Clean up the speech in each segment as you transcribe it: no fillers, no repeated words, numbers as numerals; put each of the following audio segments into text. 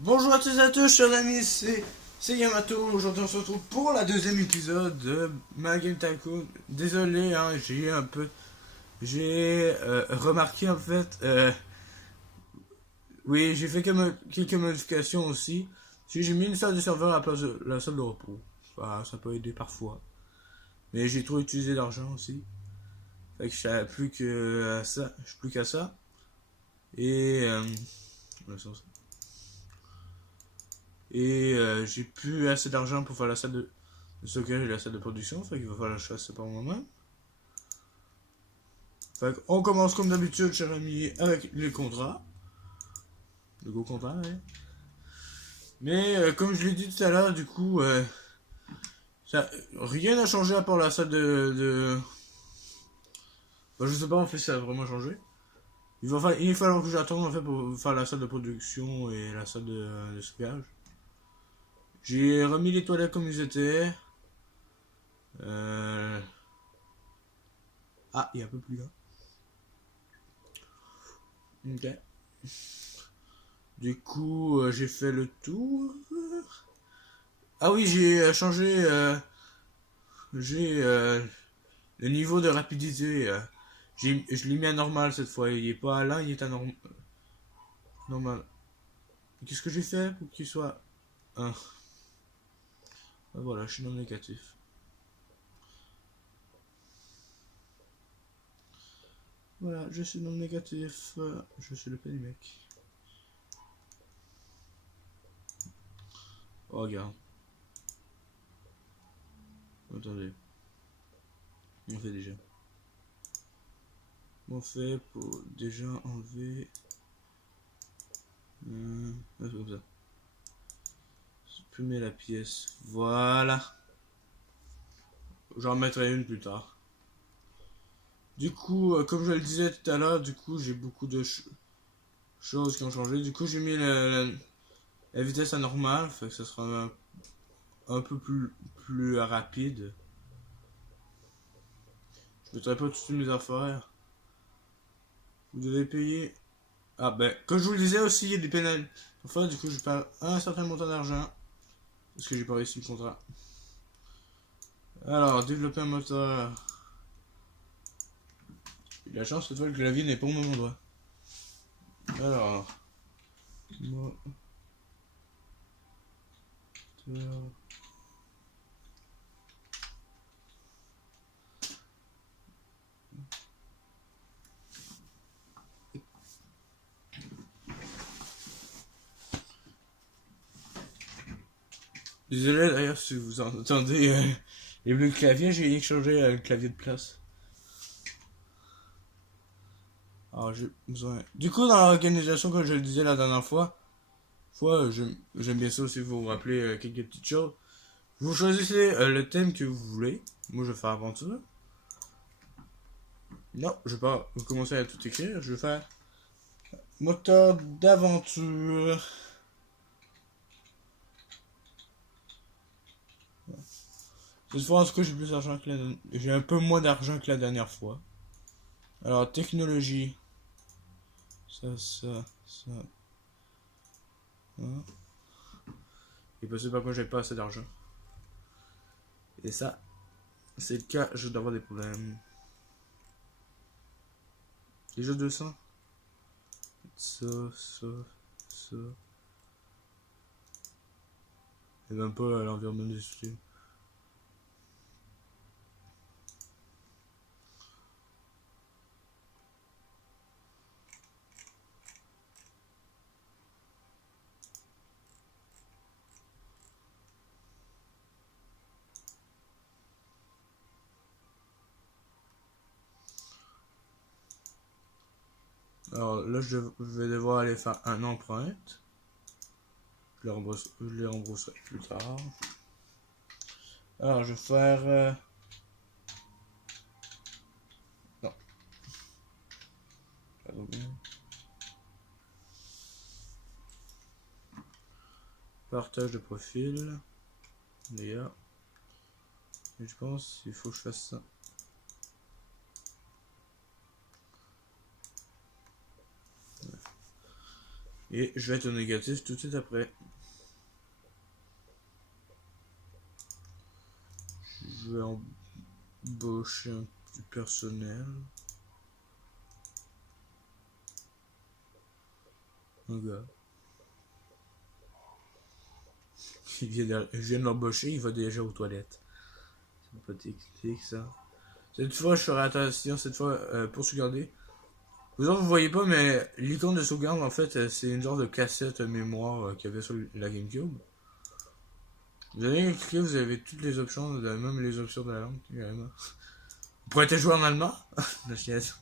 Bonjour à tous et à tous, chers amis, c'est Yamato. Aujourd'hui, on se retrouve pour la deuxième épisode de ma Game Tycoon. Désolé, hein, j'ai remarqué en fait, oui, j'ai fait quelques modifications aussi. J'ai mis une salle de serveur à la place de la salle de repos. Ça peut aider parfois. Mais j'ai trop utilisé d'argent aussi. Fait que je savais plus que à ça, je suis plus qu'à ça. Et j'ai plus assez d'argent pour faire la salle de stockage et la salle de production, fait qu'il va falloir que je fasse ça par moi-même. Fait qu'on commence comme d'habitude, cher ami, avec les contrats. Le gros contrat, hein. Mais comme je l'ai dit tout à l'heure, du coup, rien n'a changé à part la salle Bah, je sais pas en fait si ça a vraiment changé. Il va falloir que j'attende en fait pour faire la salle de production et la salle de stockage. J'ai remis les toilettes comme ils étaient. Euh... Ah, il y a un peu plus là. Ok. Du coup, j'ai fait le tour. Ah oui, j'ai changé. J'ai le niveau de rapidité. Je l'ai mis à normal cette fois. Il est pas à 1, il est à normal. Qu'est-ce que j'ai fait pour qu'il soit 1? Ah, voilà, je suis dans le négatif. Voilà, je suis dans le négatif. Je suis le petit mec. Oh, regarde. Attendez. On fait déjà. On fait pour déjà enlever. C'est comme ça. Supprimer la pièce. Voilà. J'en remettrai une plus tard. Du coup, comme je le disais tout à l'heure, du coup, j'ai beaucoup de choses qui ont changé. Du coup, j'ai mis la vitesse à normale, fait que ça sera un peu plus rapide. Je mettrai pas toutes mes affaires. Vous devez payer. Ah ben, comme je vous le disais aussi, il y a des pénalités. Enfin, du coup, je perds un certain montant d'argent. Parce que j'ai pas réussi le contrat. Alors, développer un moteur. J'ai de la chance, cette fois, le clavier n'est pas au même endroit. Alors. Moteur. Désolé d'ailleurs si vous entendez les bleus de clavier, j'ai rien changé le clavier de place. Alors j'ai besoin. Du coup, dans l'organisation, comme je le disais la dernière fois, j'aime bien ça aussi vous rappeler quelques petites choses. Vous choisissez le thème que vous voulez. Moi, je vais faire aventure. Non, je vais pas commencer à tout écrire. Je vais faire moteur d'aventure. Cette fois, en tout cas, j'ai plus d'argent que j'ai un peu moins d'argent que la dernière fois. Alors, technologie. Ça. Hein. Et possible par contre, j'ai pas assez d'argent. Et ça, c'est le cas, je dois avoir des problèmes. Déjà 200. Ça. Et même pas l'environnement du studio. Alors là, je vais devoir aller faire un emprunt. Je les rembourserai plus tard. Alors, je vais faire. Non. Partage de profil. D'ailleurs. Je pense qu'il faut que je fasse ça. Et je vais être au négatif tout de suite après. Je vais embaucher du personnel. Un gars. Je viens de l'embaucher, il va déjà aux toilettes. C'est pas technique ça. Cette fois, je ferai attention, cette fois, pour sauvegarder. Vous voyez pas, mais l'icône de sauvegarde, en fait, c'est une genre de cassette mémoire qu'il y avait sur la GameCube. Vous allez cliquer, vous avez toutes les options, même les options de la langue, carrément. Vous pourrez être joué en allemand? La chiesse.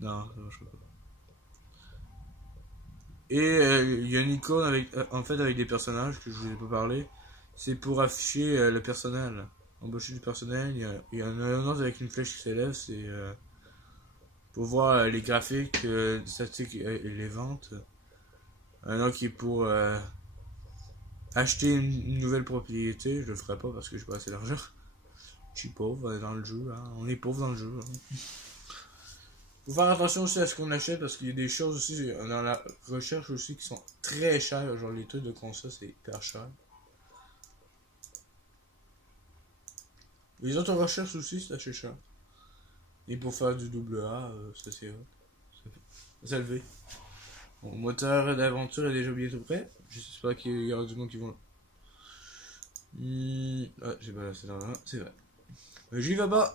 Non, ça marche pas. Et il y a une icône avec, en fait, avec des personnages que je vous ai pas parlé. C'est pour afficher le personnel. Embaucher du personnel. Il y a un autre avec une flèche qui s'élève. C'est pour voir les graphiques, statistiques et les ventes. Un autre qui est pour acheter une nouvelle propriété. Je le ferai pas parce que j'ai pas assez d'argent. Je suis pauvre dans le jeu. Hein. On est pauvre dans le jeu. Hein. Faut faire attention aussi à ce qu'on achète parce qu'il y a des choses aussi dans la recherche aussi qui sont très chères. Genre les trucs de console, c'est hyper cher. Les autres recherches aussi, c'est assez cher. Et pour faire du double A, ça c'est hot. Ça levé. Mon moteur d'aventure est déjà bientôt prêt. J'espère qu'il y aura du monde qui vont. Ah, j'ai pas assez d'argent, c'est vrai. J'y vais pas.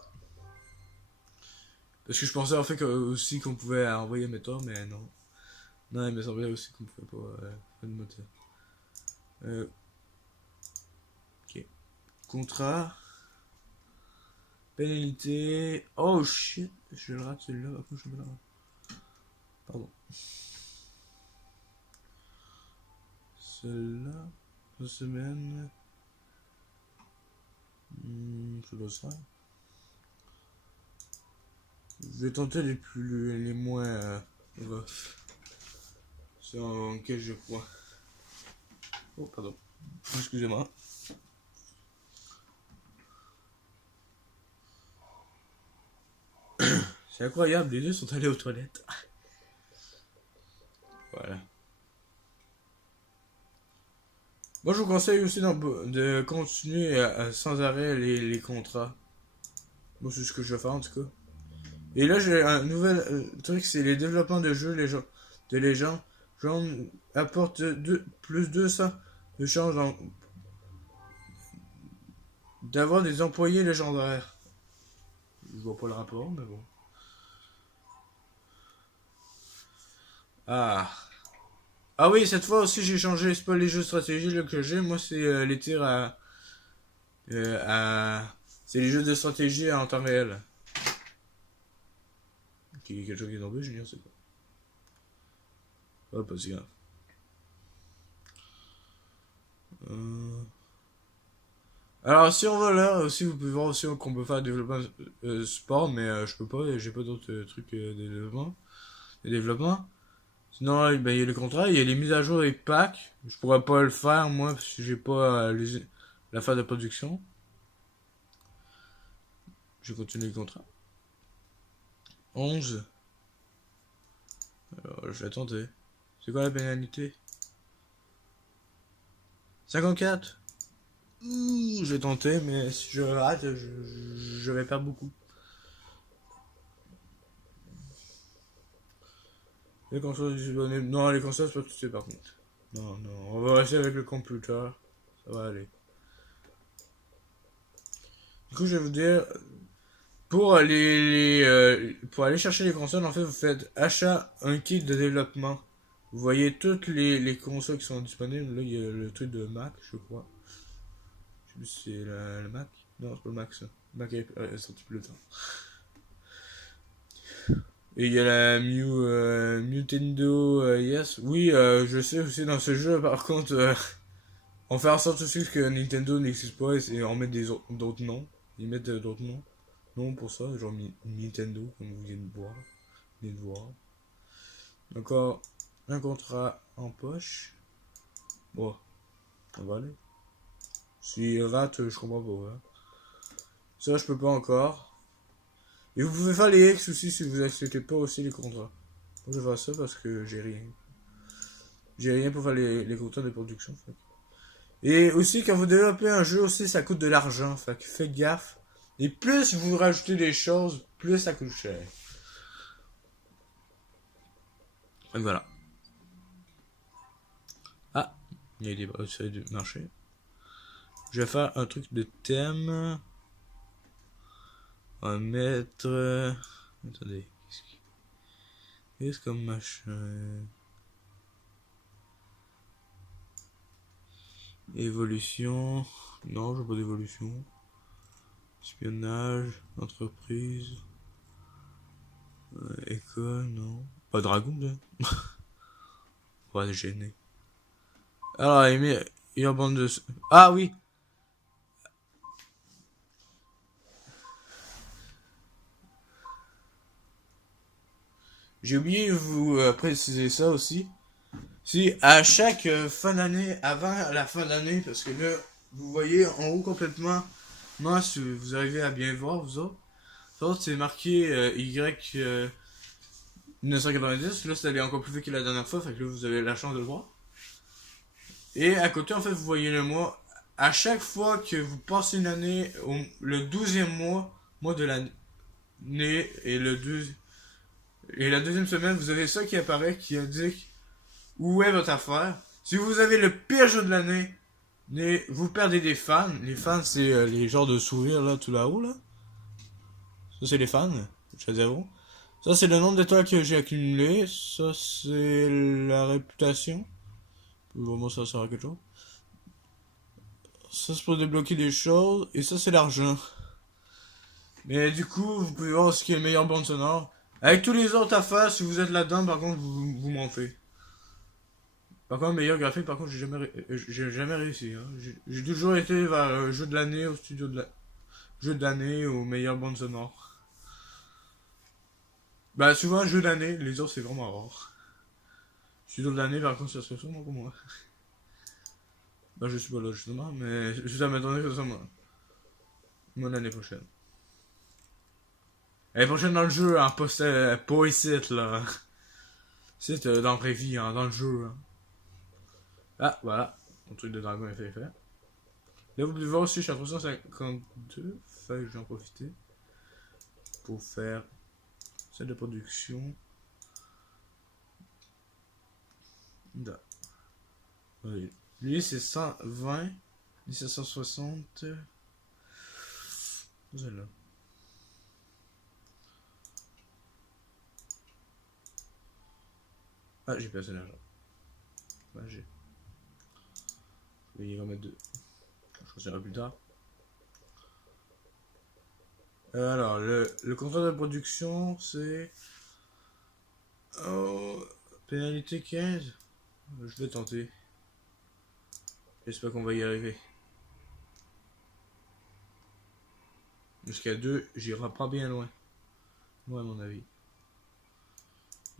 Parce que je pensais en fait aussi qu'on pouvait envoyer un moteur, mais non. Non, il me semblait aussi qu'on pouvait pas faire de moteur. Ok. Contrat. Pénalité. Oh shit. Je le rate celui-là. Après, je me le rate. Pardon. Celui-là. 3 semaines. Ça doit se faire. Je vais tenter les moins rough. C'est en quel je crois. Oh, pardon. Excusez-moi. C'est incroyable, les deux sont allés aux toilettes. Voilà. Moi, je vous conseille aussi de continuer sans arrêt les contrats. Moi, c'est ce que je vais faire en tout cas. Et là, j'ai un nouvel truc, c'est les développements de jeux de légendes. Genre, apporte plus 200 de chance d'avoir des employés légendaires. Je vois pas le rapport, mais bon. Ah. Ah oui, cette fois aussi j'ai changé, c'est pas les jeux de stratégie là, que j'ai, moi c'est les tirs c'est les jeux de stratégie en temps réel. Ok, quelque chose qui est tombé, Julien, c'est quoi? Oh, pas si grave. Alors si on va là, aussi vous pouvez voir aussi qu'on peut faire développement sport, mais je peux pas, j'ai pas d'autres trucs de développement. Sinon, ben, il y a les contrats, il y a les mises à jour et packs. Je pourrais pas le faire moi parce que j'ai pas la phase de production. Je continue les contrats. 11. Alors, je vais tenter. C'est quoi la pénalité? 54. Ouh, je vais tenter, mais si je rate, je vais perdre beaucoup. Les consoles disponibles. Non, les consoles, c'est pas tout de suite par contre. Non, non, on va rester avec le computer. Ça va aller. Du coup, je vais vous dire. Pour aller chercher les consoles, en fait, vous faites achat un kit de développement. Vous voyez toutes les consoles qui sont disponibles. Là, il y a le truc de Mac, je crois. Je sais plus si c'est le Mac. Non, c'est pas le Mac, ça. Le Mac est sorti plus tard. Et il y a la Nintendo Yes. Oui, je sais aussi dans ce jeu, par contre, on fait en sorte aussi que Nintendo n'existe pas et on met d'autres noms. Ils mettent d'autres noms. Non pour ça, genre Nintendo, comme vous venez de voir. Encore un contrat en poche. Bon, on va aller. S'il rate, je comprends pas. Hein. Ça, je peux pas encore. Et vous pouvez faire les X aussi si vous acceptez pas aussi les contrats. Moi, je vais faire ça parce que j'ai rien. j'ai rien pour faire les contrats de production. Fait. Et aussi, quand vous développez un jeu aussi, ça coûte de l'argent. Fait que faites gaffe. Et plus vous rajoutez des choses, plus ça coûte cher. Et voilà. Ah, il y a des brosses de marché. Je vais faire un truc de thème. On va mettre... Attendez. Qu'est-ce comme machin? Évolution. Non, je veux pas d'évolution. Espionnage. Entreprise. École, non. Pas dragon, là. On va se gêner. Alors, il y a bande de... Ah oui! J'ai oublié de vous préciser ça aussi. Si à chaque fin d'année, avant la fin d'année, parce que là, vous voyez en haut complètement, moi, si vous arrivez à bien voir, vous autres, c'est marqué Y 1990. Là, c'est allé encore plus vite que la dernière fois, fait que là, vous avez la chance de le voir. Et à côté, en fait, vous voyez le mois. À chaque fois que vous passez une année, le 12e mois de l'année, et la deuxième semaine, vous avez ça qui apparaît, qui indique où est votre affaire. Si vous avez le pire jeu de l'année, vous perdez des fans. Les fans, c'est les genres de sourires là, tout là-haut là. Ça, c'est les fans. Je fais 0. Ça, c'est le nombre d'étoiles que j'ai accumulé. Ça, c'est la réputation. Vraiment, ça sert à quelque chose. Ça, c'est pour débloquer des choses. Et ça, c'est l'argent. Mais du coup, vous pouvez voir ce qui est le meilleur bande sonore. Avec tous les autres affaires, si vous êtes là-dedans, par contre, vous mentez. Par contre, meilleur graphique, par contre, j'ai jamais réussi. Hein. J'ai toujours été vers jeu de l'année au studio de jeu de l'année au meilleur bande sonore. Bah, souvent, jeu d'année, les autres, c'est vraiment rare. Studio de l'année, par contre, ça serait sûrement pour moi. Bah, je suis pas là, justement, mais juste à m'attendre que ça soit moi l'année prochaine. L'année prochaine dans le jeu, hein, pas ici, là. C'est dans la vraie vie, hein, dans le jeu. Hein. Ah, voilà. Mon truc de dragon est fait. Là, vous pouvez voir aussi, je suis à 352. Fait que j'en profiter pour faire celle de production. Da. Oui. Lui, c'est 120. 1760. Celle-là. Ah, j'ai pas assez d'argent. Ouais, j'ai. Je vais y remettre 2. Je choisirai plus tard. Alors, le contrat de production, c'est... Oh, pénalité 15. Je vais tenter. J'espère qu'on va y arriver. Jusqu'à 2, j'irai pas bien loin. Moi, à mon avis.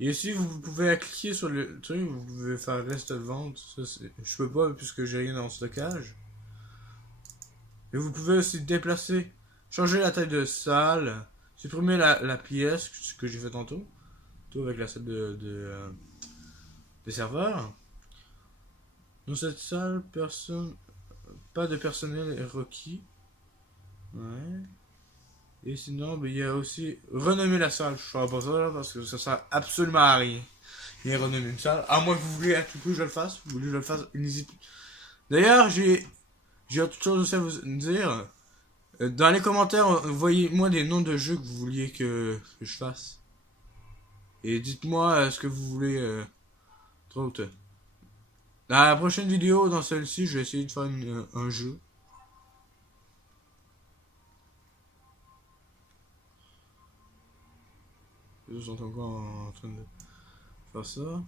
Et aussi, vous pouvez cliquer sur le truc, vous pouvez faire reste de vente. Ça, je peux pas puisque j'ai rien en stockage. Et vous pouvez aussi déplacer, changer la taille de salle, supprimer la pièce, ce que j'ai fait tantôt. Tout avec la salle des serveurs. Dans cette salle, pas de personnel est requis. Ouais. Et sinon, ben, il y a aussi renommer la salle. Je ferai pas ça là parce que ça sert absolument à rien. Il y a renommer une salle. À moins que vous voulez à tout coup que je le fasse. Vous voulez que je le fasse, n'hésitez pas. D'ailleurs, j'ai autre chose aussi à vous dire. Dans les commentaires, envoyez-moi des noms de jeux que vous vouliez que je fasse. Et dites-moi ce que vous voulez. Trop. Dans la prochaine vidéo, dans celle-ci, je vais essayer de faire un jeu. Ils sont encore en train de faire ça.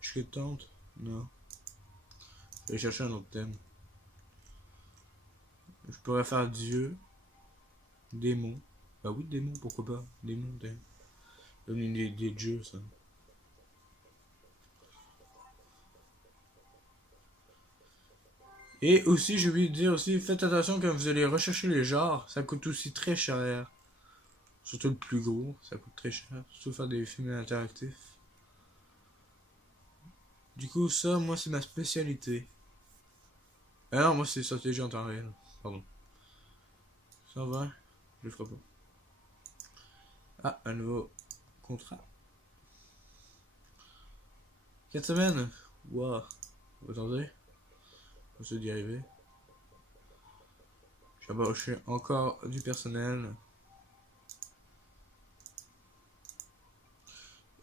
Je tente. Non. Je vais chercher un autre thème. Je pourrais faire Dieu. Démon. Bah oui, démon, pourquoi pas. Démon, thème. Comme une des dieux, ça. Et aussi, j'ai oublié de dire aussi, faites attention quand vous allez rechercher les genres. Ça coûte aussi très cher. Surtout le plus gros, ça coûte très cher. Surtout faire des films interactifs. Du coup, ça, moi, c'est ma spécialité. Ah non, moi, c'est stratégie en temps réel. Pardon. 120, je le ferai pas. Ah, un nouveau contrat. 4 semaines. Waouh. Attendez. On se d'y arriver. J'ai embauché encore du personnel.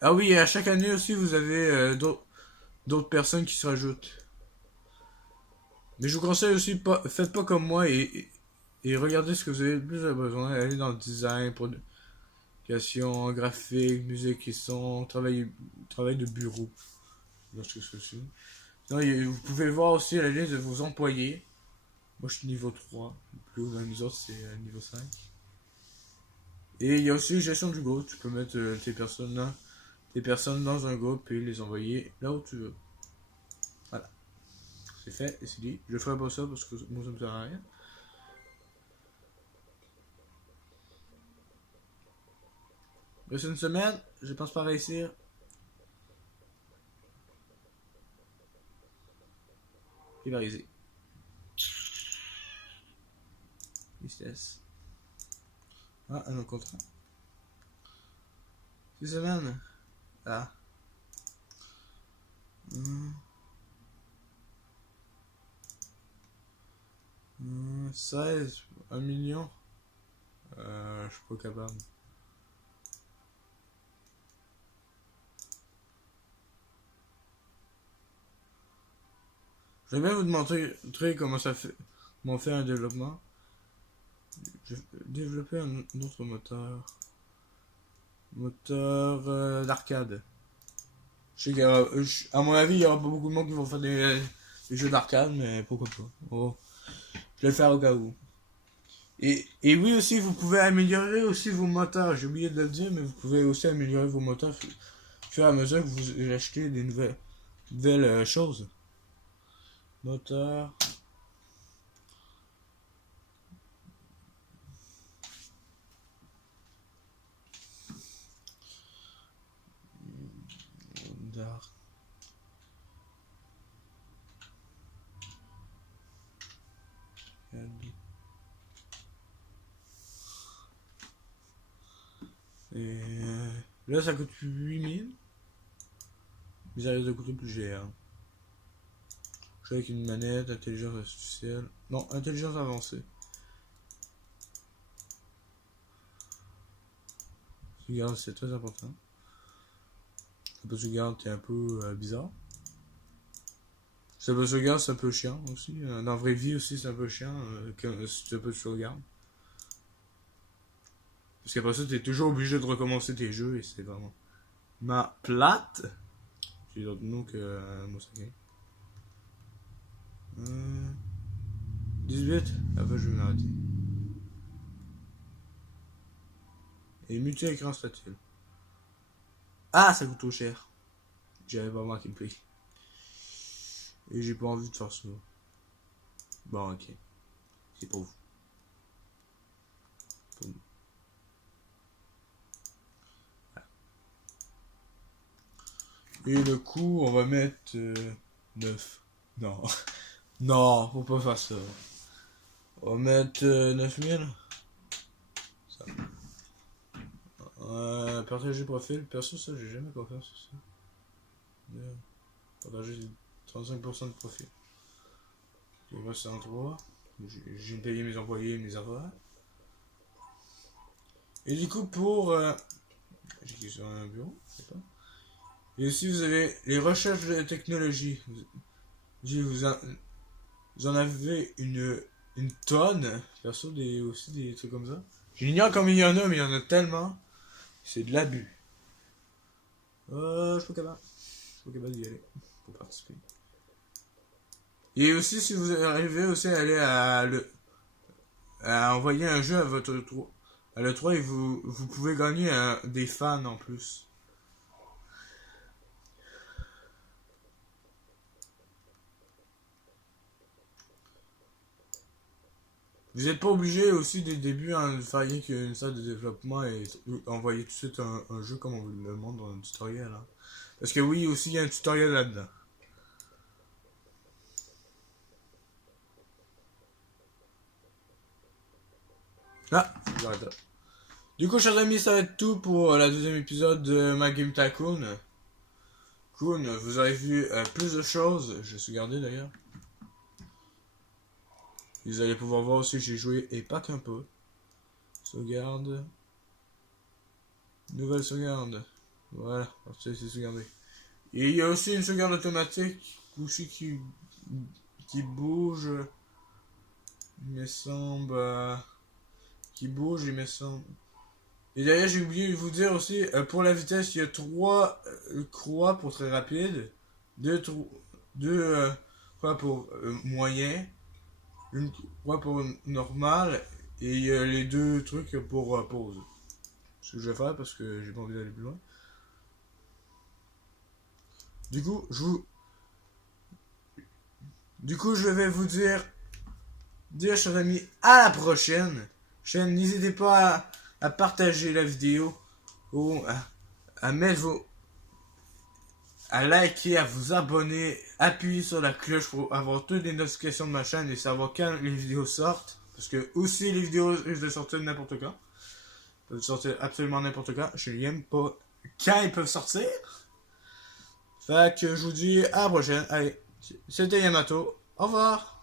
Ah oui, et à chaque année aussi, vous avez d'autres personnes qui se rajoutent. Mais je vous conseille aussi, pas, faites pas comme moi et regardez ce que vous avez le plus besoin. Allez dans le design, production, graphique, musique et son, travail de bureau. Lorsque ceci. Sinon, vous pouvez voir aussi la liste de vos employés. Moi, je suis niveau 3. Le plus haut dans les autres, c'est niveau 5. Et il y a aussi gestion du groupe. Tu peux mettre tes personnes dans un groupe et les envoyer là où tu veux. Voilà. C'est fait et c'est dit. Je ferai pas ça parce que moi, ça me sert à rien. Reste une semaine, je pense pas réussir. Il va réussir. Tristesse. Ah, un autre contrat. 6 semaines. Ah. 16, 1 million. Je suis pas capable. Je vais bien vous montrer comment ça fait. Comment faire un développement. Je vais développer un autre moteur. Moteur d'arcade. Je sais à mon avis, il y aura pas beaucoup de monde qui vont faire des jeux d'arcade, mais pourquoi pas. Oh, je vais le faire au cas où. Et oui aussi, vous pouvez améliorer aussi vos moteurs. J'ai oublié de le dire, mais vous pouvez aussi améliorer vos moteurs au fur et à mesure que vous achetez des nouvelles choses. Moteur. D'arcade. Et là, ça coûte 8000. Mais ça risque de coûter plus cher. Je suis avec une manette, intelligence artificielle. Non, intelligence avancée. Sauvegarde, c'est très important. Le peu de sauvegarde est un peu bizarre. Ça peut sauvegarde, c'est un peu chiant aussi. Dans la vraie vie aussi, c'est un peu chiant si tu as pas de sauvegarde. Parce qu'après ça, tu es toujours obligé de recommencer tes jeux et c'est vraiment ma plate. J'ai d'autres noms que Mosaka. 18. Après, je vais m'arrêter. Et multi-écran statile. Ah, ça coûte trop cher. J'avais pas marqué le prix. Et j'ai pas envie de faire ça. Bon, ok. C'est pour vous. Pour nous. Voilà. Et le coût, on va mettre 9. Non. Non, faut pas faire ça. On va mettre 9000. Ça. Partager profil. Perso, ça, j'ai jamais confiance sur ça. Partager 35% de profil. Il va 103. J'ai payé mes employés, mes affaires. Et du coup, pour. J'ai cliqué sur un bureau, je sais pas. Et aussi, vous avez les recherches de technologie. Vous en avez une tonne. Perso, aussi des trucs comme ça. J'ignore combien il y en a, mais il y en a tellement. C'est de l'abus. Je suis pas capable. Je suis pas capable d'y aller pour participer. Et aussi, si vous arrivez aussi à aller à envoyer un jeu à votre à l'E3 et vous pouvez gagner des fans en plus. Vous n'êtes pas obligé aussi dès le début de faire rien qu'une salle de développement et envoyer tout de suite un jeu comme on vous le montre dans le tutoriel. Hein. Parce que oui, aussi il y a un tutoriel là-dedans. Ah, voilà. Du coup, chers amis, ça va être tout pour la deuxième épisode de My Game Tycoon. Cool, vous avez vu plus de choses. Je suis gardé d'ailleurs. Vous allez pouvoir voir aussi que j'ai joué et pas qu'un peu. Sauvegarde. Nouvelle sauvegarde. Voilà, c'est sauvegardé. Et il y a aussi une sauvegarde automatique aussi qui bouge. Il me semble. Qui bouge, il me semble. Et d'ailleurs, j'ai oublié de vous dire aussi, pour la vitesse, il y a 3 croix pour très rapide, 2 croix pour moyen, une croix pour normal, et les 2 trucs pour pause. Ce que je vais faire parce que j'ai pas envie d'aller plus loin. Du coup, je vais vous dire, chers amis, à la prochaine. N'hésitez pas à partager la vidéo ou à mettre à liker, à vous abonner, appuyer sur la cloche pour avoir toutes les notifications de ma chaîne et savoir quand les vidéos sortent. Parce que aussi les vidéos risquent de sortir n'importe quand. Ils peuvent sortir absolument n'importe quand. Je n'aime pas quand ils peuvent sortir. Fait que je vous dis à la prochaine. Allez, c'était Yamato. Au revoir.